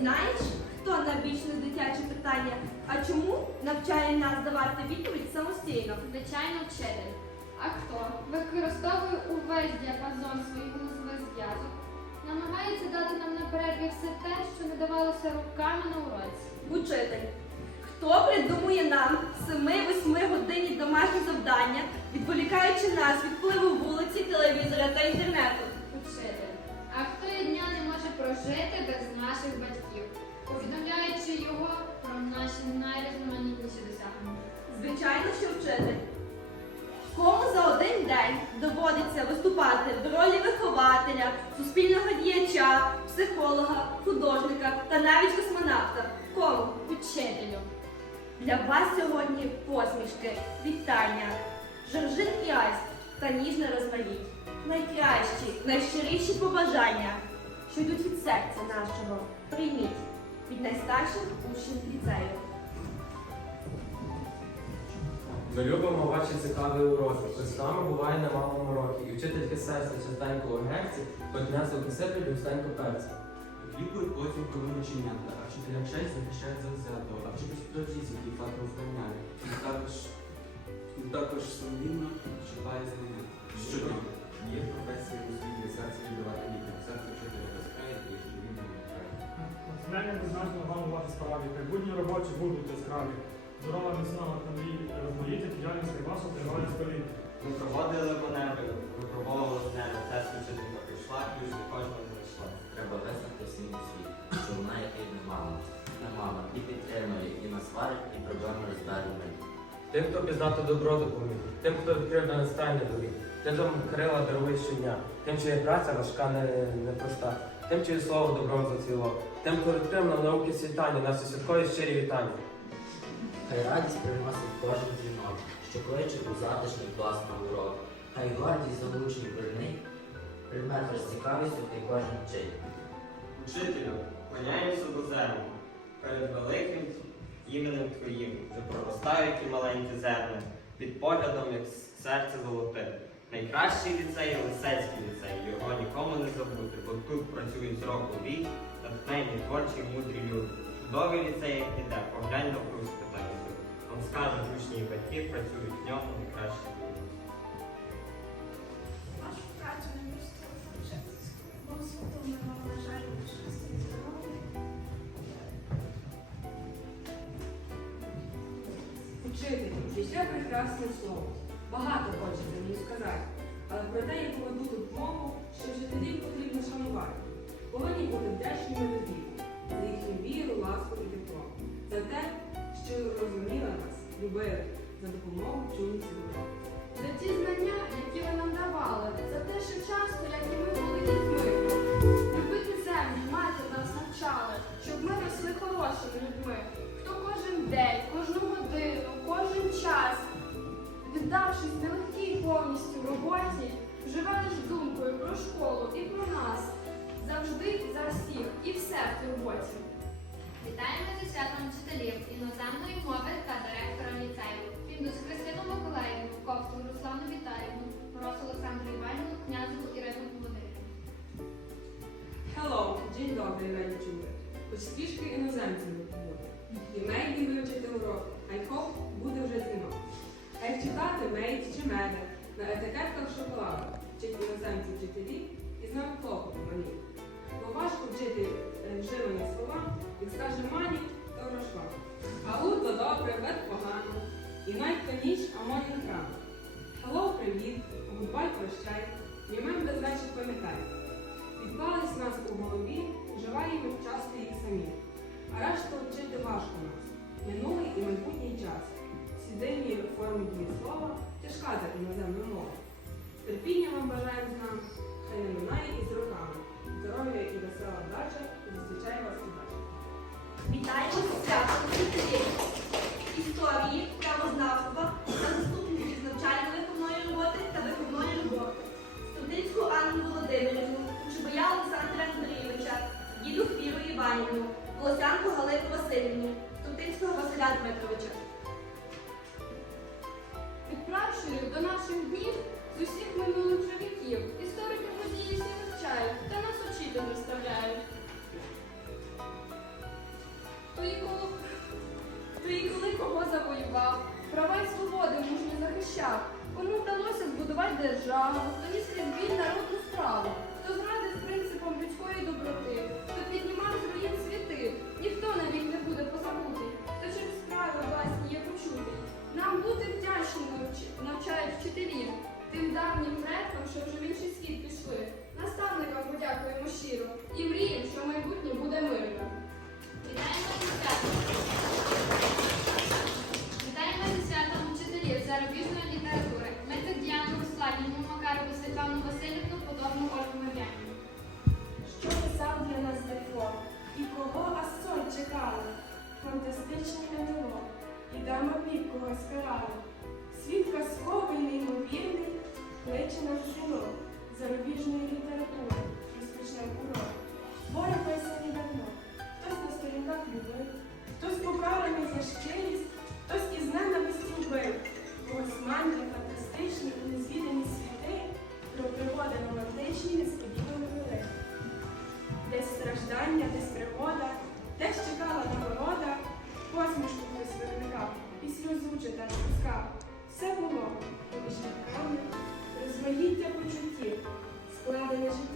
знаєш, хто набічне дитяче питання? А чому навчає нас давати відповідь самостійно? Звичайно, вчитель. А хто використовує увесь діапазон своїх голосових зв'язок, намагається дати нам на перерві все те, що не давалося руками на уроці. Учитель. Хто придумує нам 7-8 годинні домашні завдання, відволікаючи нас від впливу вулиці, телевізора та інтернету? Учитель. А хто і дня не може прожити без наших батьків, повідомляючи його про наші найрізноманітніші досягнення. Звичайно, що вчитель. Кому за один день доводиться виступати в ролі вихователя, суспільного діяча, психолога, художника та навіть космонавта? Кому? Учителю. Для вас сьогодні посмішки, вітання, жоржин і аськ та ніжне розмаїть. Найкращі, найщиріші побажання, що йдуть від серця нашого. Прийміть від найстарших учнів ліцею. Ми любимо ваші цікаві уроки. Ось з нами буває на малому році. І вчительки серця частенько у герці, поднесли до себе густенько перця. Лікують потім коли начинята, а вчителя честь захищають завзято, а вчитель педагогізм, який факт розганяє. І також, і також сумлінно читає знання. Щодня. Є професія у світі серце віддавати лікар. Натхнення призначено вам у справі. Хай будні робочі будуть яскраві. Здорова міцного та мрій розмаїтять діяльність вашу триває століття. Ми проводили по небі, випробовували в небо, тест вчителька прийшла, ключ до кожного знайшла. Треба визнати всім світ, що вона який не мама. Не мама і підтримує, і насварить, і проблеми розбере ми. Тим, хто пізнати добро допоміг, тим, хто відкрив на настайний доріг, тим, хто крила дарує щодня, тим, чия праця важка не, непроста, тим, чиє слово добром зацвіло, тим, хто відкрив нам науки світання, наші святкові щирі вітання. Хай радість приносить кожен дзвінок, що кличе у затишний клас на урок. Хай гордість за учнів брудний, предмет розцікавістю хай кожен вчить. Учителю, клоняємося до землі. Перед великим іменем Твоїм вже проростають і маленькі зерна, під поглядом, як серце золоте. Найкращий ліцей Лисецький ліцей, його нікому не забути, бо тут працюють з року в рік, натхненні, творчі, мудрі люди. Чудовий ліцей, як іде, поглянь на Русь, питає. Вам скажуть учні і батьки, працюють в ньому найкращі люди. Нашу працю не і життя прекрасне слово. Багато хочеться мені сказати. Але про те, яку ви тут мову, що вчителів потрібно шанувати. Повинні бути вдячними до за їхню віру, ласку і тепло. За те, що розуміли нас, любили, за допомогу чуємо добро. За ті знання, які ви нам давали, за те, що часто, як віддавшись нелегкій повністю роботі, живе лиш думкою про школу і про нас. Завжди за всіх і все в турботі. Вітаємо зі святом вчителів іноземної мови та директора ліцею. Фіндус Христину Миколаївну, Ковту Руслану Віталіївну, Рос Олександру Іванівну, Князеву Ірину Володимирівну. Hello, dzień dobry, раді чули. Успішки іноземцям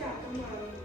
Yeah, tôi mời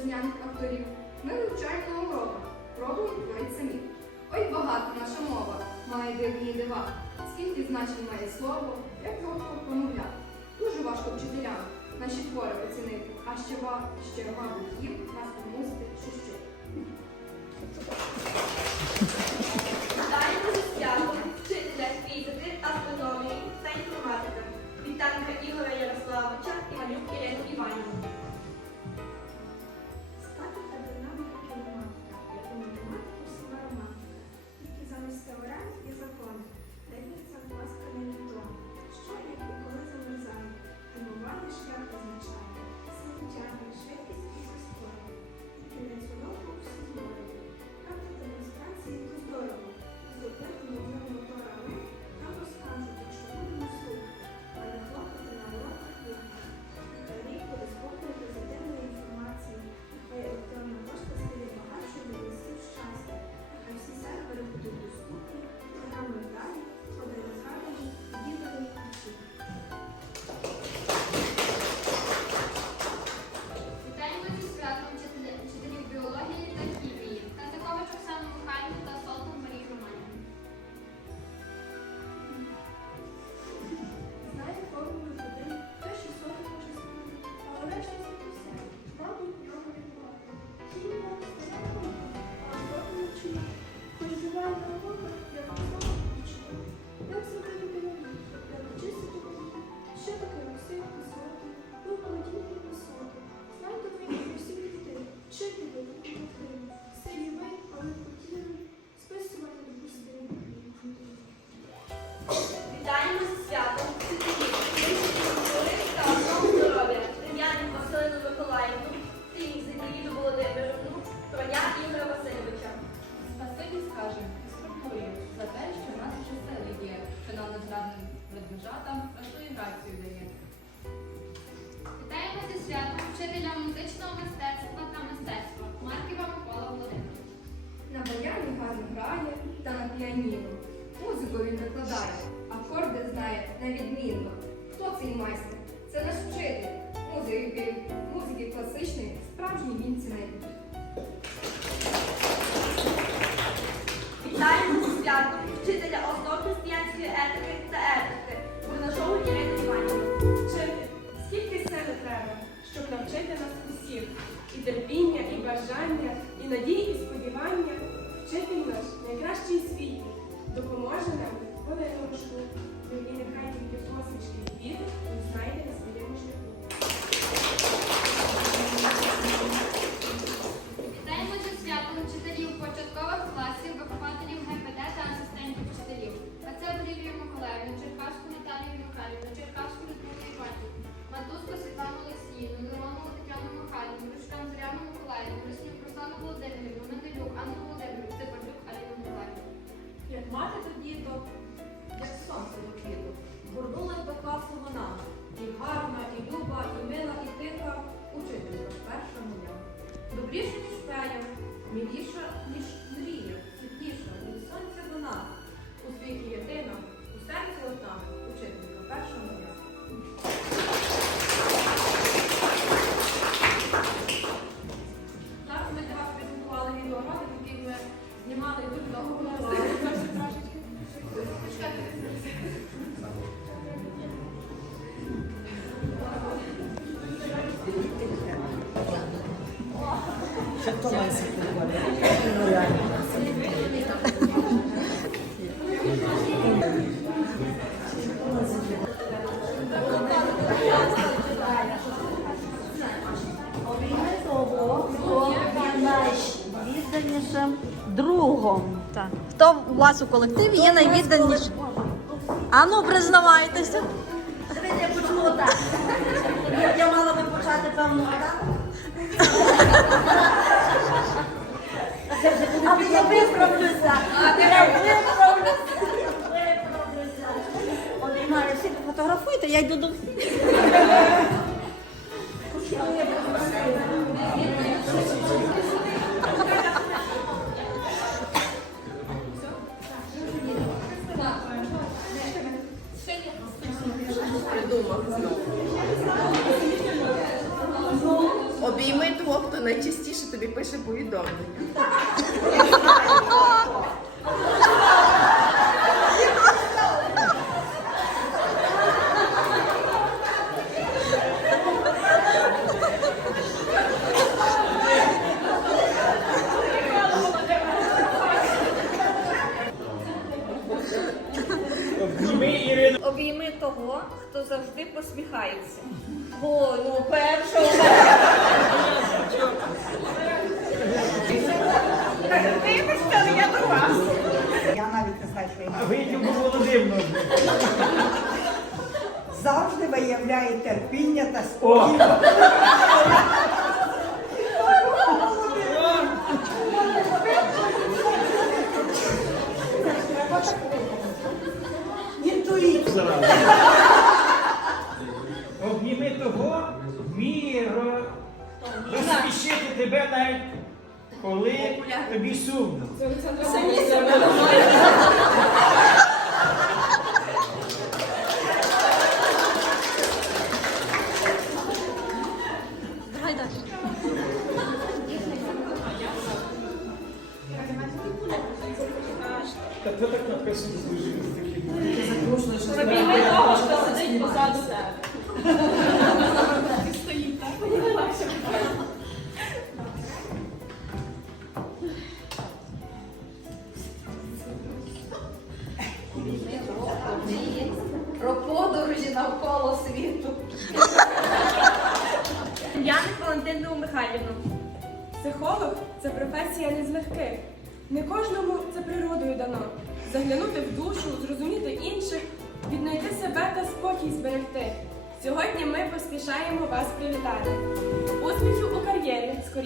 вітчизняних авторів ми вивчаємо на пробуємо творити самі. Ой, багата наша мова має дивні дива, скільки значень має слово, як легко промовляти. Дуже важко вчителям наші твори оцінити, а ще ва, ще мабуть їм нас помусити чи що. Вітаємо зі вчителя фізики, астрономії та інформатика. Вітанка Ігоря Ярославовича і малюк Ірину Іванівну. Бажання, і надії, і сподівання. Вчитель наш найкращий у світі, допоможе нам буде рожку, і нехай тільки посмішки віри знайде на своєму шляху. Вітаємо зі святом вчителів початкових класів, вихователів ГПД та асистентів вчителів. Пацев Лілію Миколаївну, Черкаську Наталію Михайлівну, Черкаську Людмилу Іванівну, Матуску Світлану Олексіївну, Миронову Тетяну Михайлівну, Рушкан Зоряну Миколаївну, Руснюк Руслану Володимирівну, Менделюк Анну Володимирівну, Цибарлюк Аліну Миколаївну. Як мати до діток, як сонце до квіток. Горнула й класу вона. І гарна, і люба, і мила, і тиха, учителька перша моя. Добріша, ніж фея, миліша, ніж мрія, світліша, від сонця вона. У світі єдина, у серці одна, учителька перша моя. Колективі є найвідданішим? А ну, признавайтеся. Давайте я почну отак. Я мала би почати певно отак. Але я виправлюся. Я виправлюся. Виправлюся. Всі фотографуйте, я йду до всіх. Я навіть не знаю, що я. Вийдемо дивно. Завжди виявляє терпіння та спокій. Інтуїція. Обніми того, вміє Розпішити тебе навіть коли тобі сумно. Це Олександр.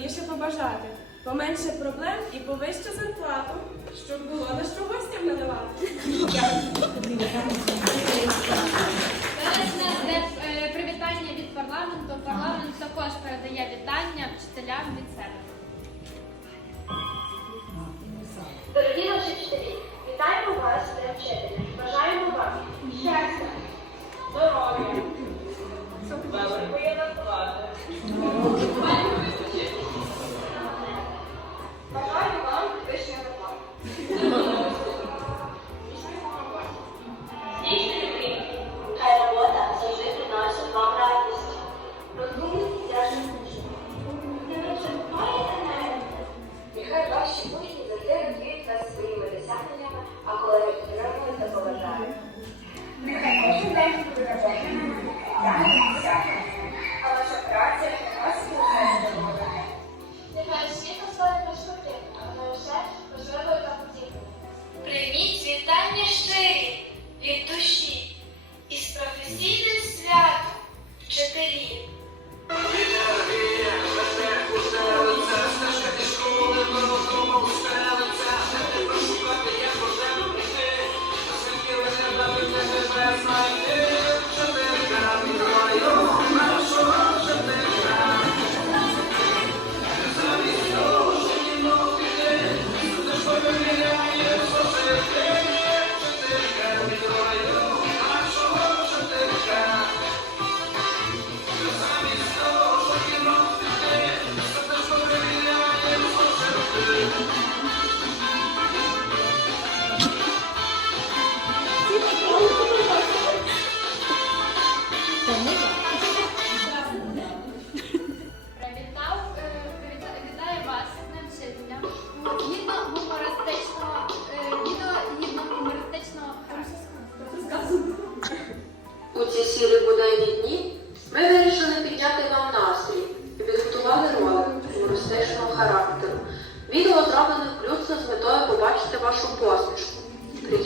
найголовніше побажати поменше проблем і повище зарплату, щоб було на що гостям надавати. Зараз у нас де е, привітання від парламенту. Парламент також передає вітання вчителям від себе. Дорогі наші вчителі, вітаємо вас, для вчителя.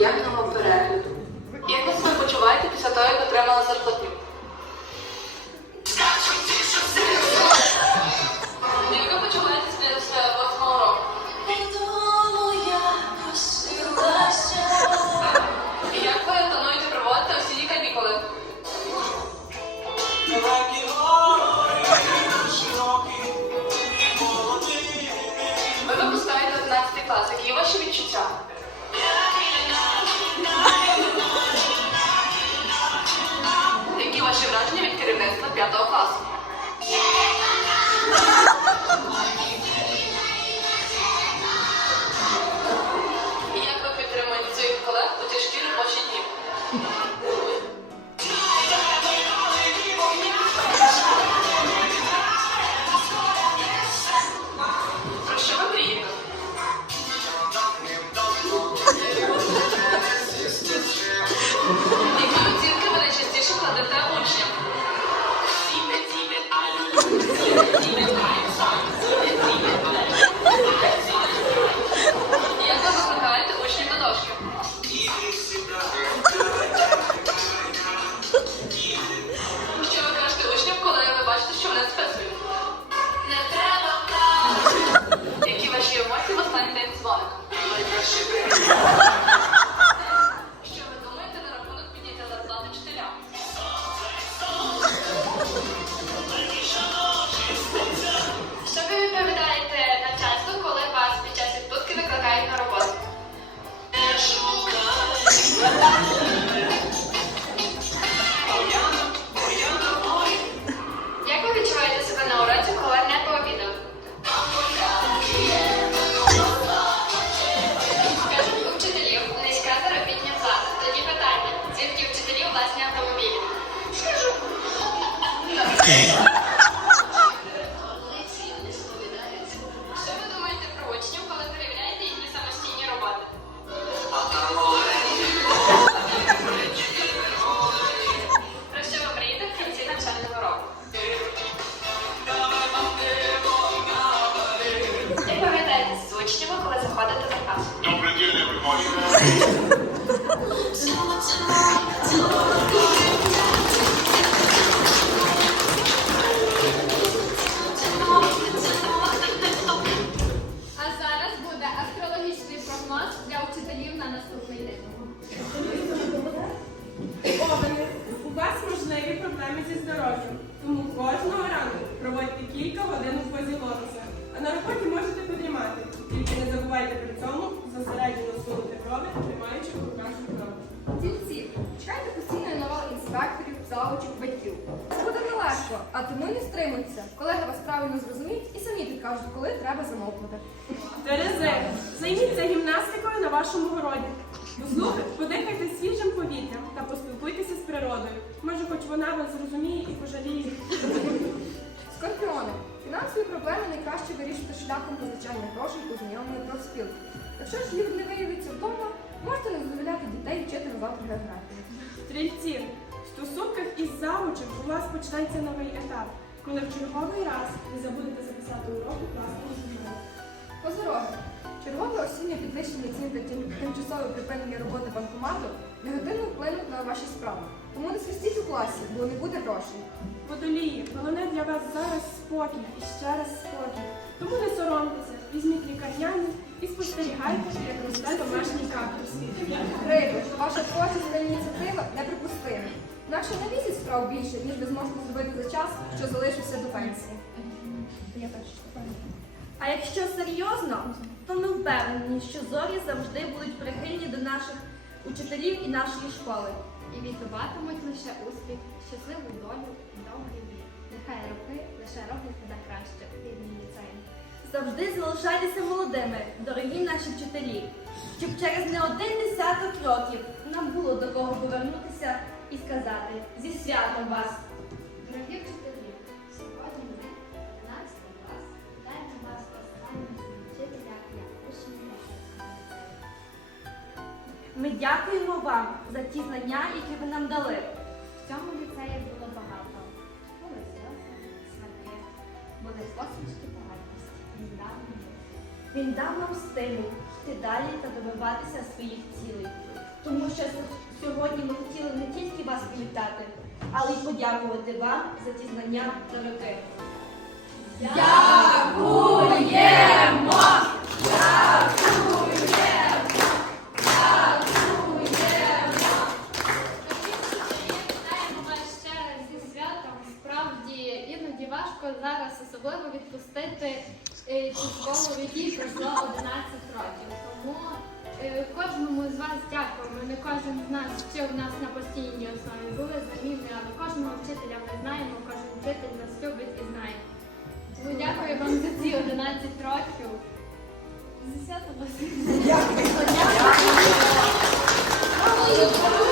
ніякого перегляду. Як ви себе почуваєте після того, як отримали зарплатню? Почнеться новий етап, коли в черговий раз ви забудете записати урок у класному журналі. Позороги. Чергове осіннє підвищення цін та тимчасове припинення роботи банкомату негативно вплинуть на ваші справи. Тому не свистіть у класі, бо не буде грошей. Водолії, головне для вас зараз спокій і ще раз спокій. Тому не соромтеся, візьміть лікарняні і спостерігайте, як росте домашній кактус. Риби, ваша творчість та ініціатива неприпустима. Інакше на місяць справ більше, ніж ви зможете зробити за час, що залишився до пенсії. Я теж. А якщо серйозно, то ми впевнені, що зорі завжди будуть прихильні до наших учителів і нашої школи. І вітуватимуть лише успіх, щасливу долю і довгий вік. Нехай роки лише роблять тебе краще, рідний ліцей. Завжди залишайтеся молодими, дорогі наші вчителі, щоб через не один десяток років нам було до кого повернутися і сказати зі святом вас. Дорогі вчителі, сьогодні ми, 11 клас, вітаємо вас останнім вчителя як учні. Ми дякуємо вам за ті знання, які ви нам дали. В цьому ліцеї було багато. Були сльози, смаки, були посмішки радість. Він дав нам. Він дав нам стимул йти далі та добиватися своїх цілей. Тому що сьогодні ми хотіли не тільки вас привітати, але й подякувати вам за ті знання та роки. Дякуємо! Вітаємо вас ще раз зі святом. Справді іноді важко зараз особливо відпустити е, цю школу, в якій пройшло 11 років. Тому е, Е, кожному з вас дякуємо. Не кожен з нас вчив нас на постійній основі. Були заміни, але кожного вчителя ми знаємо, кожен вчитель нас любить і знає. Тому дякую вам за ці 11 років. Дякую. 10 вас.